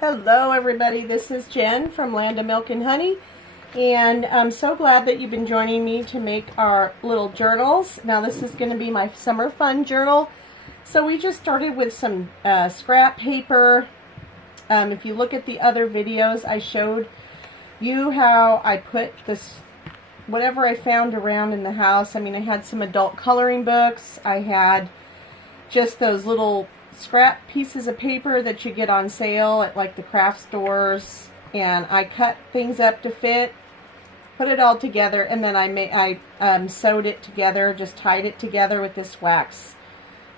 Hello everybody, this is Jen from Land of Milk and Honey, and I'm so glad that you've been joining me to make our little journals. Now this is going to be my summer fun journal. So we just started with some scrap paper. If you look at the other videos, I showed you how I put this, whatever I found around in the house. I mean, I had some adult coloring books, I had just those little scrap pieces of paper that you get on sale at like the craft stores, and I cut things up to fit, put it all together, and then I sewed it together, just tied it together with this wax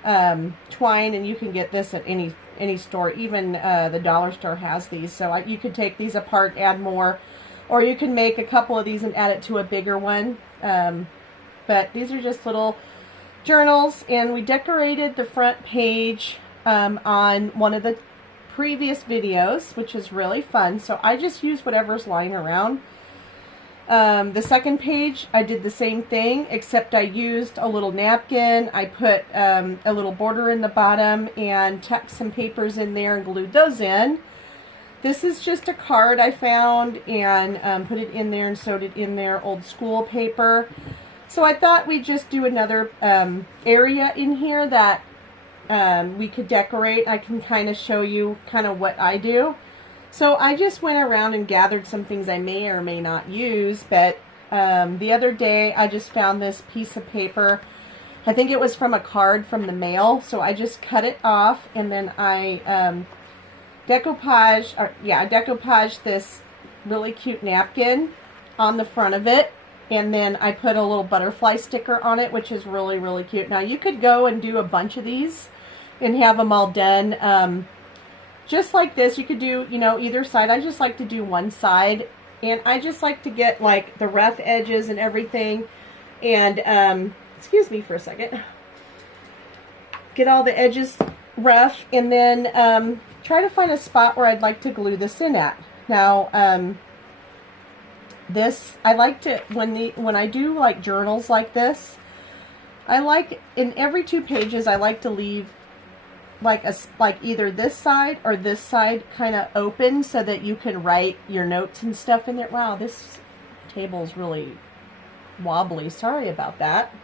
twine, and you can get this at any store. Even the dollar store has these, so you could take these apart, add more, or you can make a couple of these and add it to a bigger one. But these are just little journals, and we decorated the front page on one of the previous videos, which is really fun. So I just use whatever's lying around. The second page, I did the same thing, except I used a little napkin. I put a little border in the bottom and tucked some papers in there and glued those in. This is just a card I found and put it in there and sewed it in there, old school paper. So I thought we'd just do another area in here that we could decorate. I can kind of show you kind of what I do. So I just went around and gathered some things I may or may not use, but the other day I just found this piece of paper. I think it was from a card from the mail, so I just cut it off, and then I decoupaged this really cute napkin on the front of it. And then I put a little butterfly sticker on it, which is really, really cute. Now, you could go and do a bunch of these and have them all done just like this. You could do, either side. I just like to do one side. And I just like to get, like, the rough edges and everything. And, excuse me for a second. Get all the edges rough. And then try to find a spot where I'd like to glue this in at. Now, this, I like to, when I do like journals like this, I like, in every 2 pages, I like to leave like either this side or this side kind of open so that you can write your notes and stuff in there. Wow, this table's really wobbly. Sorry about that.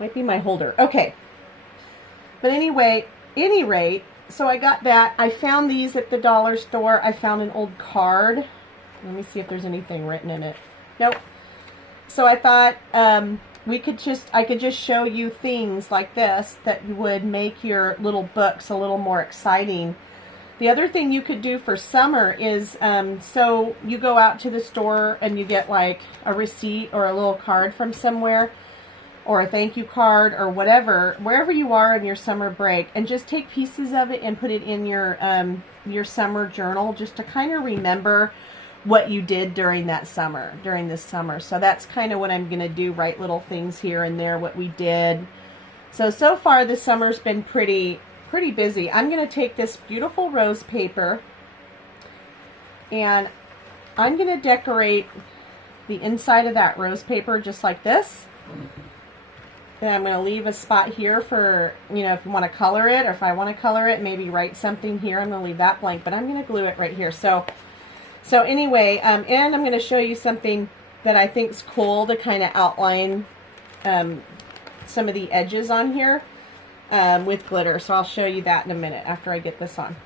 Might be my holder. Okay. But anyway, any rate, so I got that. I found these at the dollar store. I found an old card. Let me see if there's anything written in it. Nope. So I thought I could just show you things like this that would make your little books a little more exciting. The other thing you could do for summer is, so you go out to the store and you get like a receipt or a little card from somewhere, or a thank you card or whatever, wherever you are in your summer break, and just take pieces of it and put it in your summer journal, just to kind of remember what you did during this summer. So that's kind of what I'm going to do, write little things here and there, what we did. So far this summer's been pretty busy. I'm going to take this beautiful rose paper and I'm going to decorate the inside of that rose paper just like this. Then I'm going to leave a spot here for, if you want to color it, or if I want to color it, maybe write something here. I'm going to leave that blank, but I'm going to glue it right here. So anyway, and I'm going to show you something that I think is cool to kind of outline some of the edges on here with glitter. So I'll show you that in a minute after I get this on.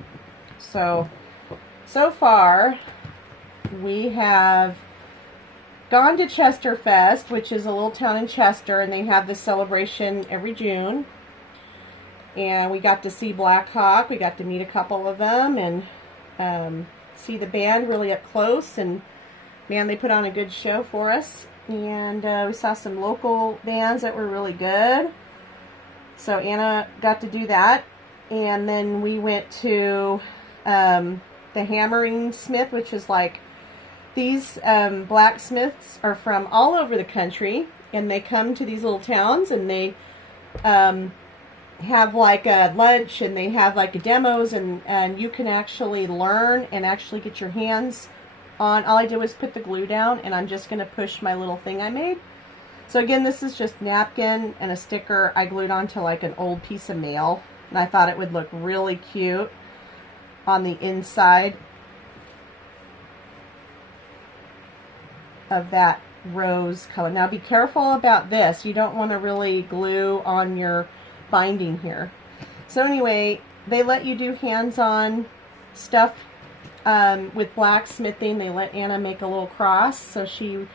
So far, we have gone to Chesterfest, which is a little town in Chester, and they have this celebration every June. And we got to see Black Hawk. We got to meet a couple of them and see the band really up close, and man, they put on a good show for us. And we saw some local bands that were really good, so Anna got to do that. And then we went to the Hammering Smith, which is like, these blacksmiths are from all over the country, and they come to these little towns, and they have like a lunch, and they have like demos, and you can actually learn and actually get your hands on. All I did was put the glue down, and I'm just going to push my little thing I made. So again, this is just napkin and a sticker I glued onto like an old piece of mail, and I thought it would look really cute. on the inside of that rose color. Now be careful about this. You don't want to really glue on your binding here. So anyway, they let you do hands-on stuff with blacksmithing. They let Anna make a little cross, so she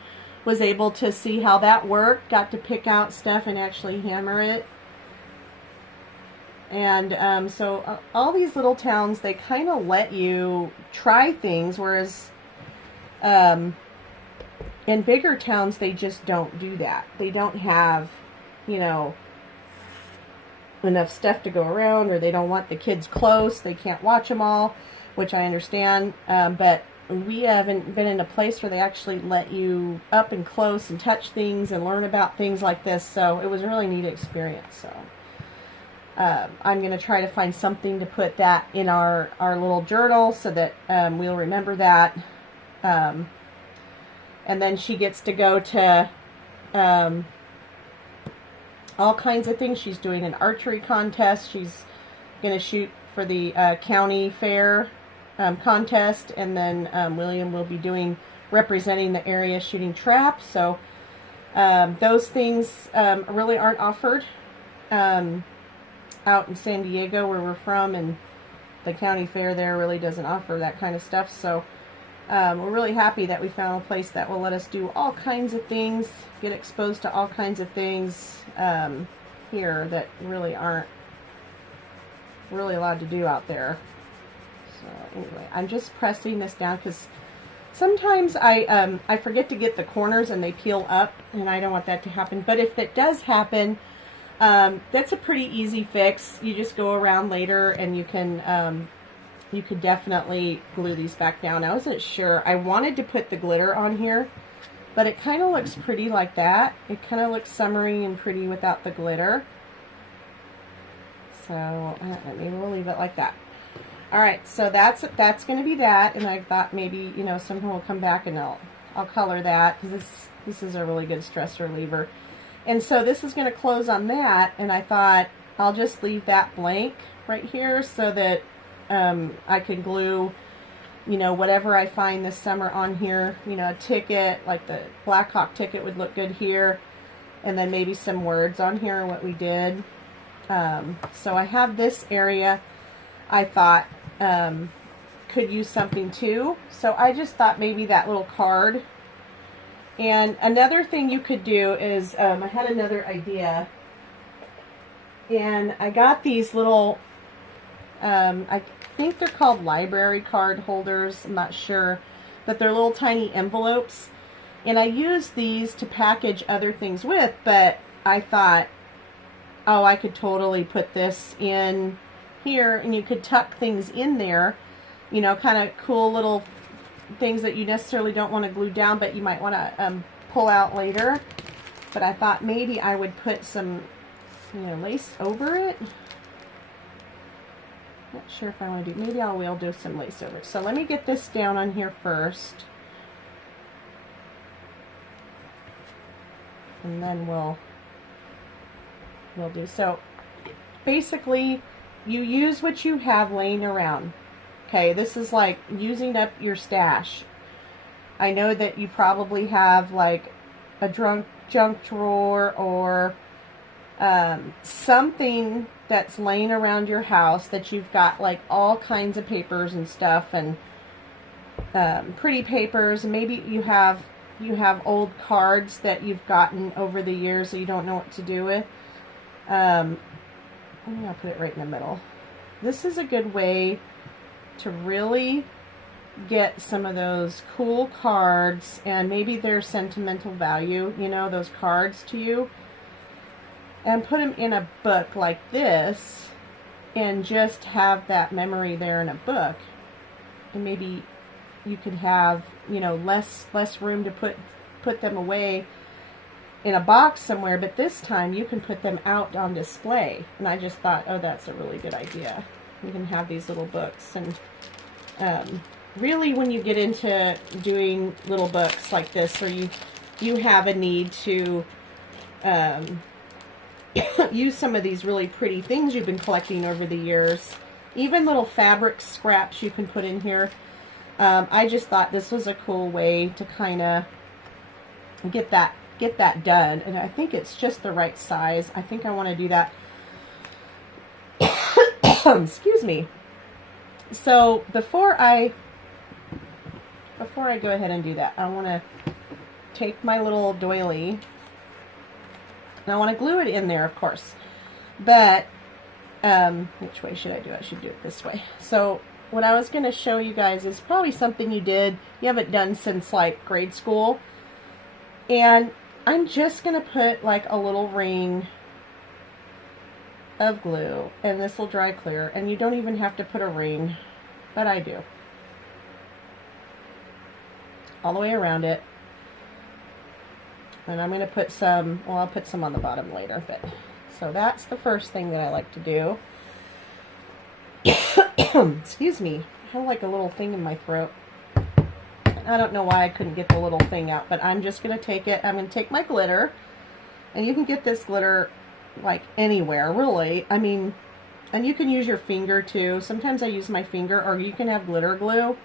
was able to see how that worked, got to pick out stuff and actually hammer it. And so all these little towns, they kind of let you try things, whereas in bigger towns, they just don't do that. They don't have, you know, enough stuff to go around, or they don't want the kids close. They can't watch them all, which I understand. But we haven't been in a place where they actually let you up and close and touch things and learn about things like this. So it was a really neat experience. So I'm going to try to find something to put that in our little journal so that we'll remember that. And then she gets to go to all kinds of things. She's doing an archery contest. She's going to shoot for the county fair contest. And then William will be representing the area shooting trap. So those things really aren't offered out in San Diego where we're from, and the county fair there really doesn't offer that kind of stuff. So we're really happy that we found a place that will let us do all kinds of things, get exposed to all kinds of things here that really aren't really allowed to do out there. So anyway, I'm just pressing this down because sometimes I forget to get the corners and they peel up, and I don't want that to happen. But if it does happen, that's a pretty easy fix. You just go around later and you could definitely glue these back down. I wasn't sure. I wanted to put the glitter on here, but it kind of looks pretty like that. It kind of looks summery and pretty without the glitter. So maybe we'll leave it like that. All right, so that's going to be that. And I thought maybe, you know, sometime we'll come back and I'll color that, because this is a really good stress reliever. And so this is going to close on that, and I thought I'll just leave that blank right here so that I could glue, you know, whatever I find this summer on here. You know, a ticket, like the Blackhawk ticket would look good here, and then maybe some words on here, what we did. So I have this area I thought could use something too. So I just thought maybe that little card. And another thing you could do is, I had another idea, and I got these little, I think they're called library card holders, I'm not sure, but they're little tiny envelopes, and I use these to package other things with, but I thought, oh, I could totally put this in here, and you could tuck things in there, you know, kind of cool little things that you necessarily don't want to glue down, but you might want to pull out later. But I thought maybe I would put some, you know, lace over it. Not sure if I want to do, maybe I will do some lace over it. So let me get this down on here first, and then we'll do. So basically you use what you have laying around. Okay, this is like using up your stash. I know that you probably have like a junk drawer or something that's laying around your house that you've got like all kinds of papers and stuff, and pretty papers, and maybe you have old cards that you've gotten over the years that you don't know what to do with. I'll put it right in the middle. This is a good way to really get some of those cool cards, and maybe their sentimental value, you know, those cards to you, and put them in a book like this, and just have that memory there in a book. And maybe you could have, you know, less room to put them away in a box somewhere, but this time you can put them out on display. And I just thought, oh, that's a really good idea. You can have these little books, and really when you get into doing little books like this, or you have a need to use some of these really pretty things you've been collecting over the years, even little fabric scraps you can put in here. I just thought this was a cool way to kind of get that done, and I think it's just the right size. I think I want to do that. Excuse me. So before I go ahead and do that, I want to take my little doily, and I want to glue it in there, of course. But which way should I do it? I should do it this way. So what I was going to show you guys is probably something you haven't done since like grade school. And I'm just going to put like a little ring of glue, and this will dry clear, and you don't even have to put a ring, but I do. All the way around it. And I'm going to put some, well, I'll put some on the bottom later, but so that's the first thing that I like to do. Excuse me, I have like a little thing in my throat. I don't know why I couldn't get the little thing out, but I'm just going to take it. I'm going to take my glitter, and you can get this glitter like anywhere, really. I mean, and you can use your finger too. Sometimes I use my finger, or you can have glitter glue.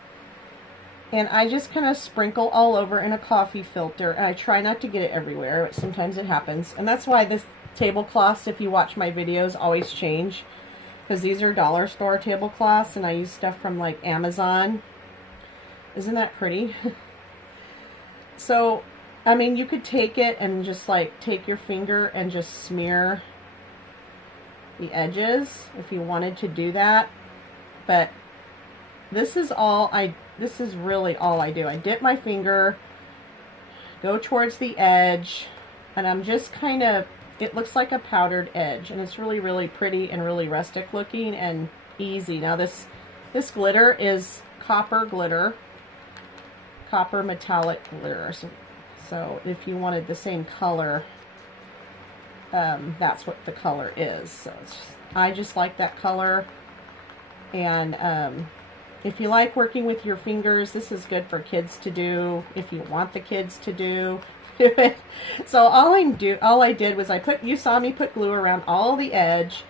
And I just kind of sprinkle all over in a coffee filter, and I try not to get it everywhere, but sometimes it happens. And that's why this tablecloths, if you watch my videos, always change, because these are dollar store tablecloths, and I use stuff from like Amazon. Isn't that pretty? So, I mean, you could take it and just like take your finger and just smear the edges if you wanted to do that. But this is really all I do. I dip my finger, go towards the edge, and I'm just kind of, it looks like a powdered edge, and it's really, really pretty and really rustic looking and easy. Now this glitter is copper glitter, copper metallic glitter. So if you wanted the same color, that's what the color is. So I just like that color. And if you like working with your fingers, this is good for kids to do, if you want the kids to do it. So all I did was you saw me put glue around all the edge,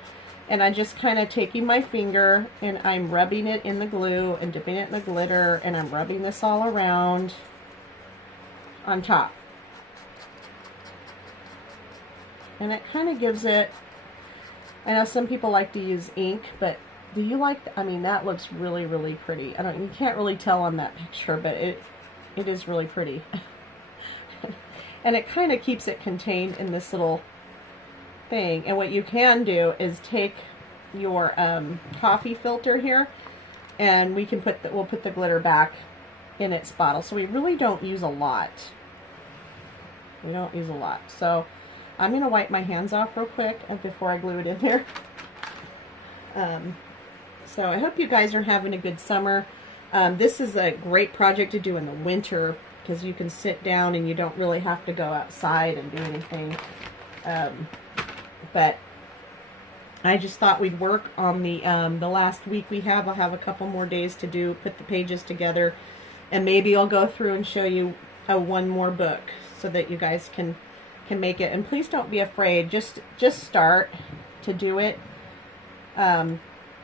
and I'm just kind of taking my finger and I'm rubbing it in the glue and dipping it in the glitter, and I'm rubbing this all around on top. And it kind of gives it, I know some people like to use ink, but do you like, I mean, that looks really, really pretty. You can't really tell on that picture, but it is really pretty. And it kind of keeps it contained in this little thing. And what you can do is take your coffee filter here, and we'll put the glitter back in its bottle. So we really don't use a lot. We don't use a lot. So I'm going to wipe my hands off real quick before I glue it in there. So I hope you guys are having a good summer. This is a great project to do in the winter, because you can sit down and you don't really have to go outside and do anything. But I just thought we'd work on the last week we have. I'll have a couple more days to put the pages together, and maybe I'll go through and show you one more book so that you guys can make it. And please don't be afraid. Just start to do it,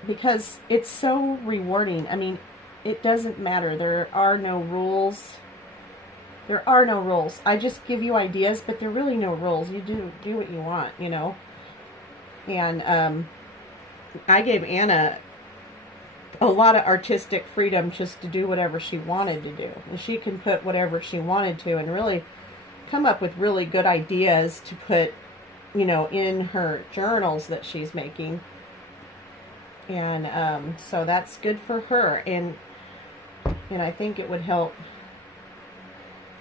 because it's so rewarding. I mean, it doesn't matter. There are no rules. There are no rules. I just give you ideas, but there are really no rules. You do what you want, you know. And I gave Anna a lot of artistic freedom just to do whatever she wanted to do. And she can put whatever she wanted to and really come up with really good ideas to put, you know, in her journals that she's making. And so that's good for her. And I think it would help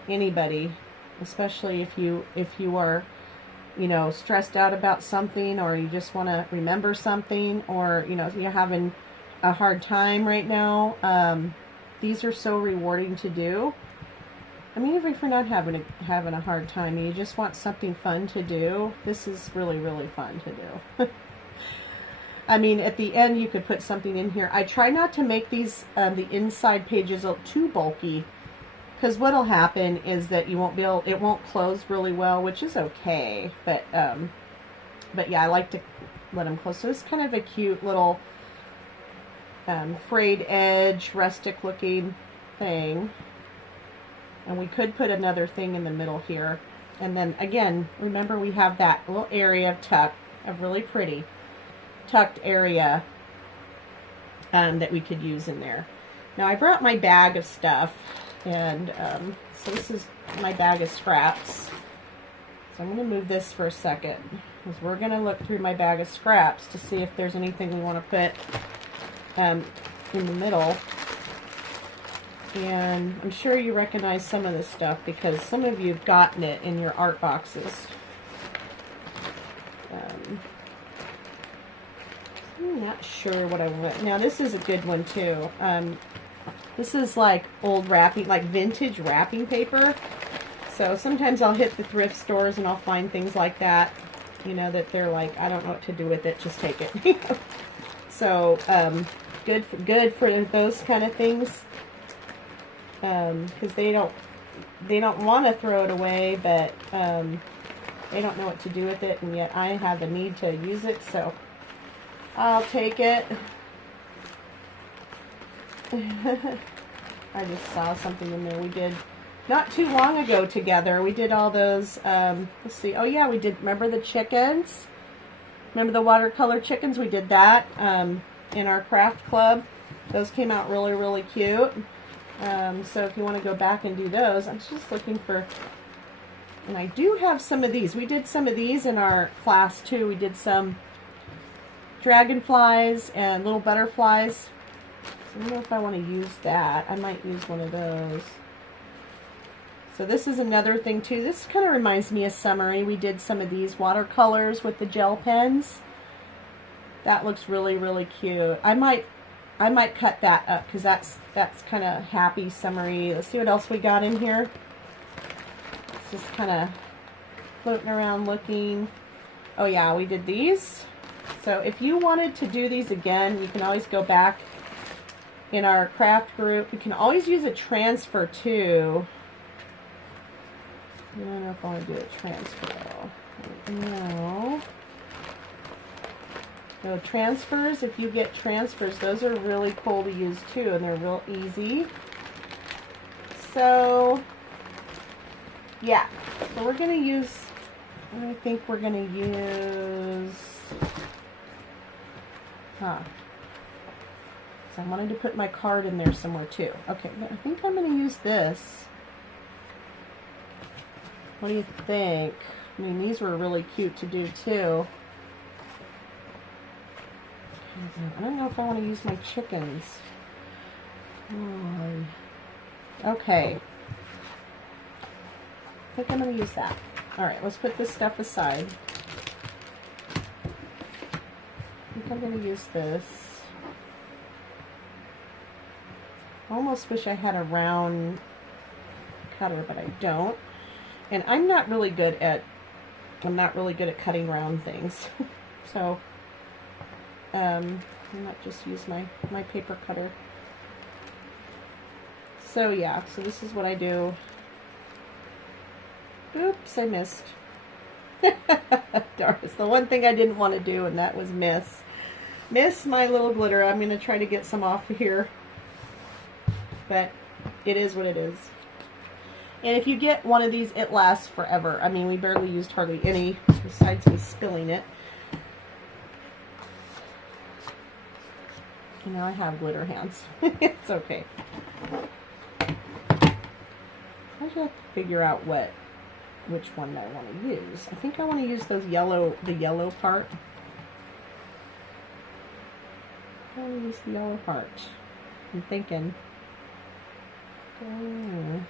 anybody, especially if you are, you know, stressed out about something, or you just want to remember something, or, you know, you're having a hard time right now. These are so rewarding to do. I mean, even if you're not having a hard time and you just want something fun to do, this is really, really fun to do. I mean, at the end you could put something in here. I try not to make these the inside pages too bulky, because what'll happen is that you won't be able, it won't close really well, which is okay. But yeah, I like to let them close. So it's kind of a cute little frayed edge, rustic looking thing. And we could put another thing in the middle here. And then again, remember we have that little area of tuck, a really pretty tucked area that we could use in there. Now I brought my bag of stuff, and so this is my bag of scraps. So I'm going to move this for a second, because we're going to look through my bag of scraps to see if there's anything we want to put in the middle. And I'm sure you recognize some of this stuff because some of you have gotten it in your art boxes. I'm not sure what I want. Now this is a good one too. This is like old wrapping, like vintage wrapping paper. So sometimes I'll hit the thrift stores and I'll find things like that, you know, that they're like, I don't know what to do with it, just take it. So good for those kind of things, because they don't want to throw it away, but they don't know what to do with it, and yet I have a need to use it, so I'll take it. I just saw something in there we did not too long ago together. We did all those, let's see, oh yeah, we did, remember the chickens? Remember the watercolor chickens? We did that in our craft club. Those came out really, really cute. So if you want to go back and do those, I'm just looking for, and I do have some of these. We did some of these in our class too. We did some dragonflies and little butterflies. So I don't know if I want to use that. I might use one of those. So this is another thing too. This kind of reminds me of summery. We did some of these watercolors with the gel pens. That looks really, really cute. I might cut that up because that's kind of happy, summery. Let's see what else we got in here. It's just kind of floating around looking. Oh yeah, we did these. So if you wanted to do these again, you can always go back in our craft group. You can always use a transfer too. I don't know if I want to do a transfer. No. So transfers, if you get transfers, those are really cool to use too, and they're real easy. So, yeah. So we're going to use, I think we're going to use, so I wanted to put my card in there somewhere too. Okay, I think I'm going to use this. What do you think? I mean, these were really cute to do too. I don't know if I want to use my chickens. Okay. I think I'm going to use that. Alright, let's put this stuff aside. I think I'm going to use this. I almost wish I had a round cutter, but I don't. And I'm not really good at cutting round things. So I might just use my paper cutter. So yeah, so this is what I do. Oops, I missed. Darn, it's the one thing I didn't want to do, and that was miss my little glitter. I'm going to try to get some off here. But it is what it is. And if you get one of these, it lasts forever. I mean, we barely used hardly any, besides me spilling it. You know, I have glitter hands. It's okay. I just have to figure out which one I want to use. I think I want to use the yellow part. I want to use the yellow part. I'm thinking. Oh.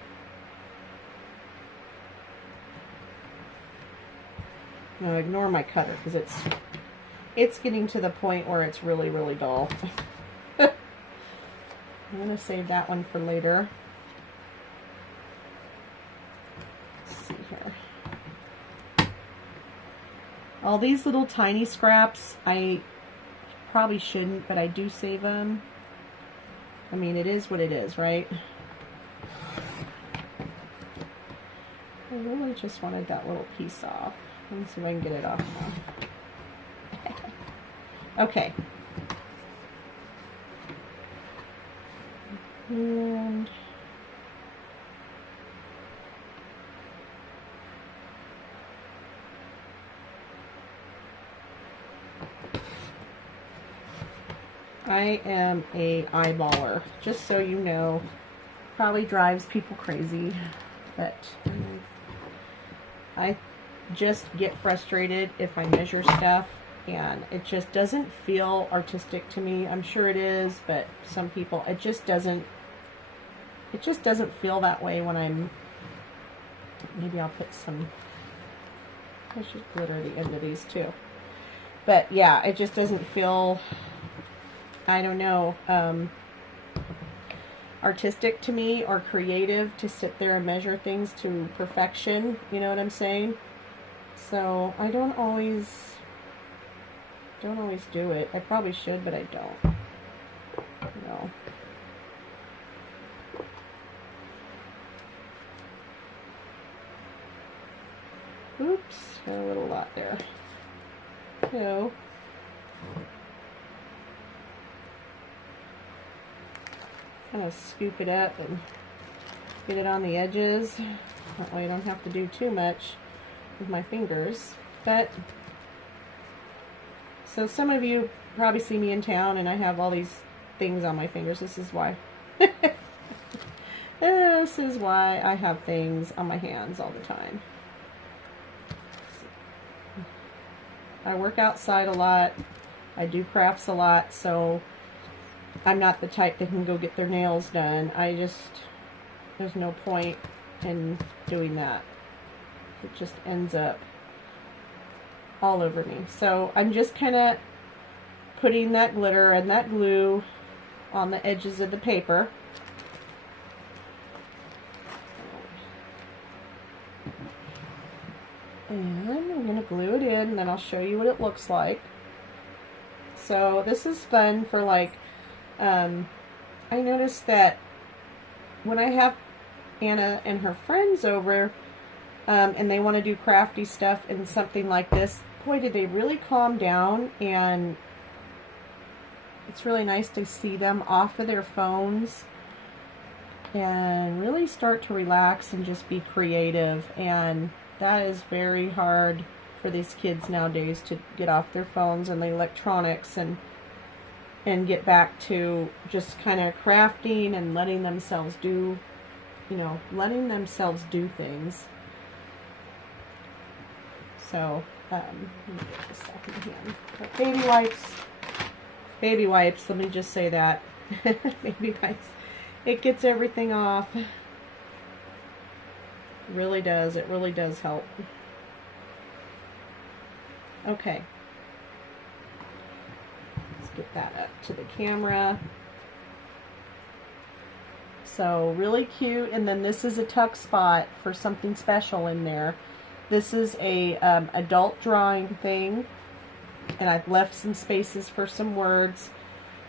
No, ignore my cutter because it's getting to the point where it's really, really dull. I'm going to save that one for later. Let's see here. All these little tiny scraps, I probably shouldn't, but I do save them. I mean, it is what it is, right? I really just wanted that little piece off. Let's see if I can get it off now. Okay. And I am a eyeballer, just so you know. Probably drives people crazy, but I just get frustrated if I measure stuff and it just doesn't feel artistic to me. I'm sure it is, but some people, it just doesn't feel that way when I'm, maybe I'll put some, I should glitter the end of these too. But yeah, it just doesn't feel, I don't know, artistic to me or creative to sit there and measure things to perfection, you know what I'm saying? So I don't always do it. I probably should, but I don't. No. Oops, got a little lot there. So kind of scoop it up and get it on the edges. That way I don't have to do too much with my fingers. But so some of you probably see me in town and I have all these things on my fingers. This is why. This is why I have things on my hands all the time. I work outside a lot. I do crafts a lot, so I'm not the type that can go get their nails done. There's no point in doing that. It just ends up all over me. So I'm just kind of putting that glitter and that glue on the edges of the paper. And I'm going to glue it in, and then I'll show you what it looks like. So this is fun for like, I noticed that when I have Anna and her friends over, and they want to do crafty stuff and something like this, boy, did they really calm down, and it's really nice to see them off of their phones and really start to relax and just be creative. And that is very hard for these kids nowadays, to get off their phones and the electronics and get back to just kind of crafting and letting themselves do, letting themselves do things. So, let me get this stuff in hand. But baby wipes, let me just say that. Baby wipes. It gets everything off. It really does help. Okay. Let's get that up to the camera. So really cute, and then this is a tuck spot for something special in there. This is a adult drawing thing, and I've left some spaces for some words.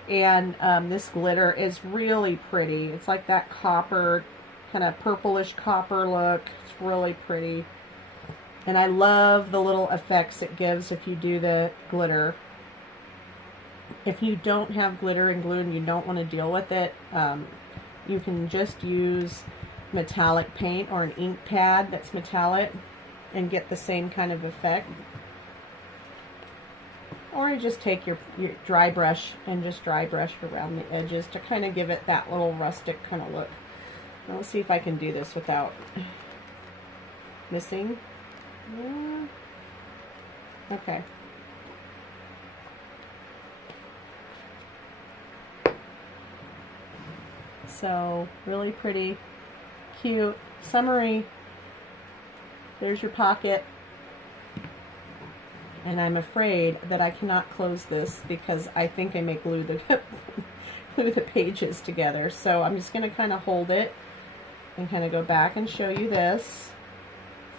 And this glitter is really pretty. It's like that copper, kind of purplish copper look. It's really pretty. And I love the little effects it gives if you do the glitter. If you don't have glitter and glue and you don't want to deal with it, you can just use metallic paint or an ink pad that's metallic and get the same kind of effect. Or you just take your dry brush and just dry brush around the edges to kind of give it that little rustic kind of look. Now, let's see if I can do this without missing. Yeah. Okay. So, really pretty, cute, summery. There's your pocket. And I'm afraid that I cannot close this because I think I may glue the glue the pages together. So I'm just going to kind of hold it and kind of go back and show you this.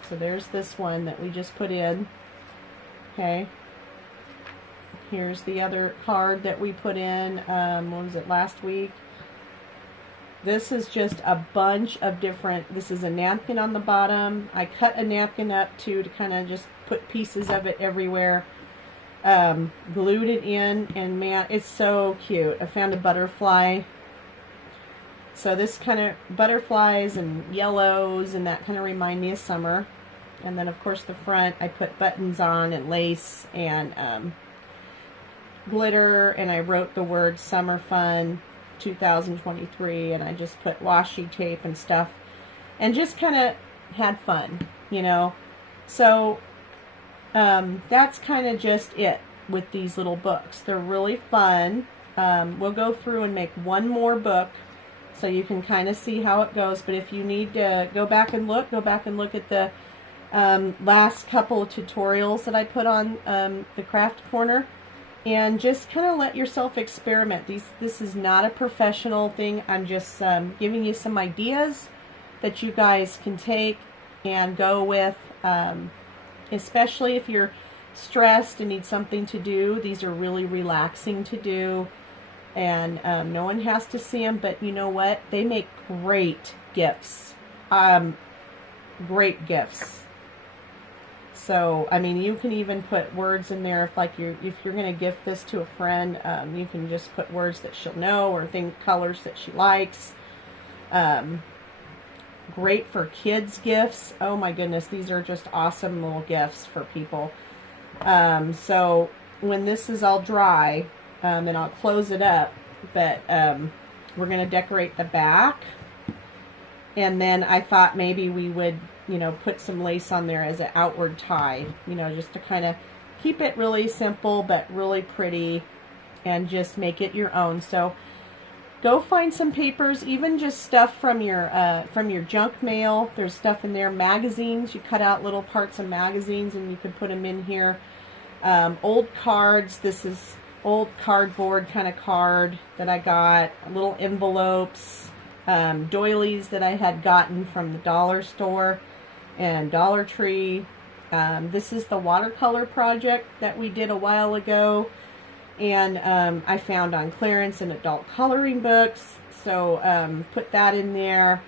So there's this one that we just put in. Okay. Here's the other card that we put in, what was it, last week? This is just a bunch of different, this is a napkin on the bottom. I cut a napkin up too to kind of just put pieces of it everywhere. Glued it in, and man, it's so cute. I found a butterfly So this kind of butterflies and yellows and that kind of remind me of summer. And then of course the front I put buttons on and lace and glitter, and I wrote the word Summer Fun 2023, and I just put washi tape and stuff and just kind of had fun, you know. So that's kind of just it with these little books. They're really fun. We'll go through and make one more book so you can kind of see how it goes, but if you need to go back and look at the last couple of tutorials that I put on the craft corner, and just kind of let yourself experiment. This is not a professional thing. I'm just giving you some ideas that you guys can take and go with, especially if you're stressed and need something to do. These are really relaxing to do, and no one has to see them, but you know what? They make great gifts. Great gifts. So, I mean, you can even put words in there if you're going to gift this to a friend, you can just put words that she'll know or colors that she likes. Great for kids' gifts. Oh my goodness, these are just awesome little gifts for people. So, when this is all dry, and I'll close it up, but we're going to decorate the back. And then I thought maybe we would, you know, put some lace on there as an outward tie, you know, just to kind of keep it really simple but really pretty and just make it your own. So go find some papers, even just stuff from your junk mail. There's stuff in there, magazines. You cut out little parts of magazines and you can put them in here. Old cards. This is old cardboard kind of card that I got. Little envelopes. Doilies that I had gotten from the dollar store and Dollar Tree. This is the watercolor project that we did a while ago, and I found on clearance in adult coloring books, so put that in there.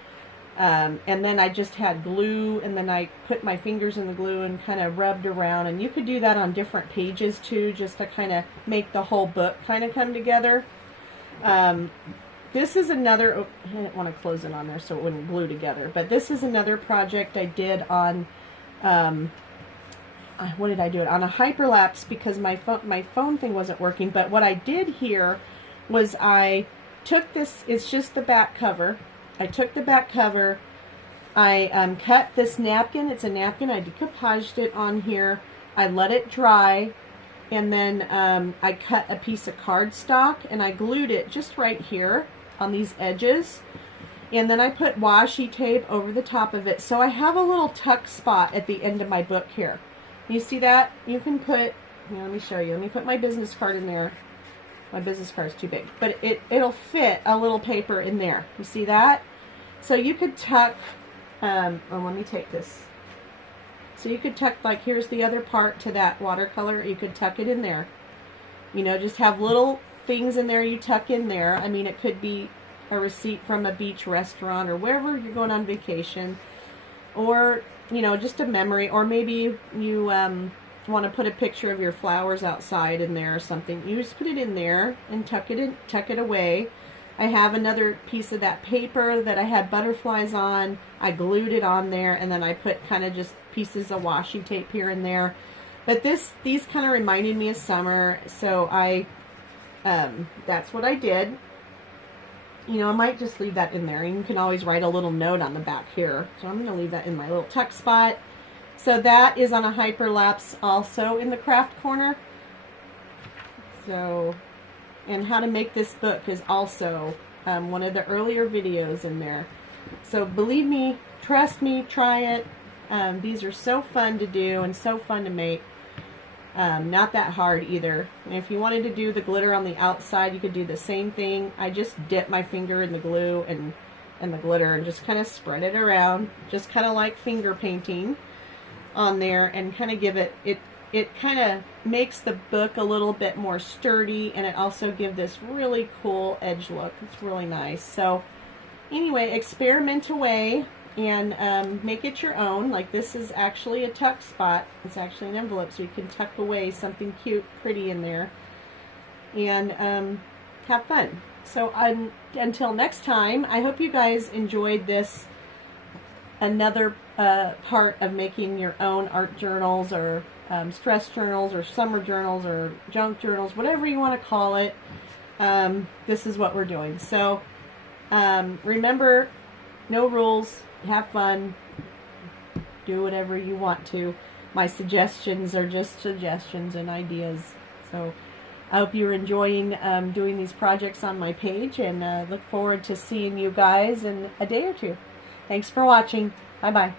And then I just had glue, and then I put my fingers in the glue and kind of rubbed around, and you could do that on different pages too, just to kind of make the whole book kind of come together. This is another, oh, I didn't want to close it on there so it wouldn't glue together, but this is another project I did on, what did I do it? On a hyperlapse, because my phone thing wasn't working. But what I did here was I took this, it's just the back cover. I took the back cover, I cut this napkin, it's a napkin, I decoupaged it on here, I let it dry, and then I cut a piece of cardstock and I glued it just right here on these edges, and then I put washi tape over the top of it, so I have a little tuck spot at the end of my book here. You see that? You can put, here, let me show you, let me put my business card in there. My business card is too big, but it'll fit a little paper in there. You see that? So you could tuck, oh, let me take this. So you could tuck, like, here's the other part to that watercolor, you could tuck it in there. You know, just have little things in there you tuck in there. I mean, it could be a receipt from a beach restaurant or wherever you're going on vacation, or, you know, just a memory, or maybe you want to put a picture of your flowers outside in there or something. You just put it in there and tuck it away. I have another piece of that paper that I had butterflies on. I glued it on there, and then I put kind of just pieces of washi tape here and there. But these kind of reminded me of summer, so that's what I did. You know, I might just leave that in there. You can always write a little note on the back here. So I'm going to leave that in my little tuck spot. So that is on a hyperlapse also in the craft corner. So, and how to make this book is also one of the earlier videos in there. So believe me, trust me, try it. These are so fun to do and so fun to make. Not that hard either. And if you wanted to do the glitter on the outside, you could do the same thing. I just dip my finger in the glue and the glitter and just kind of spread it around, just kind of like finger painting on there, and kind of give it kind of makes the book a little bit more sturdy, and it also gives this really cool edge look. It's really nice. So anyway, experiment away and make it your own. Like, this is actually a tuck spot. It's actually an envelope, so you can tuck away something cute, pretty in there, and have fun. So until next time, I hope you guys enjoyed this, another part of making your own art journals, or stress journals, or summer journals, or junk journals, whatever you want to call it. This is what we're doing. So remember, no rules, have fun, do whatever you want to. My suggestions are just suggestions and ideas. So I hope you're enjoying doing these projects on my page, and look forward to seeing you guys in a day or two. Thanks for watching. Bye-bye.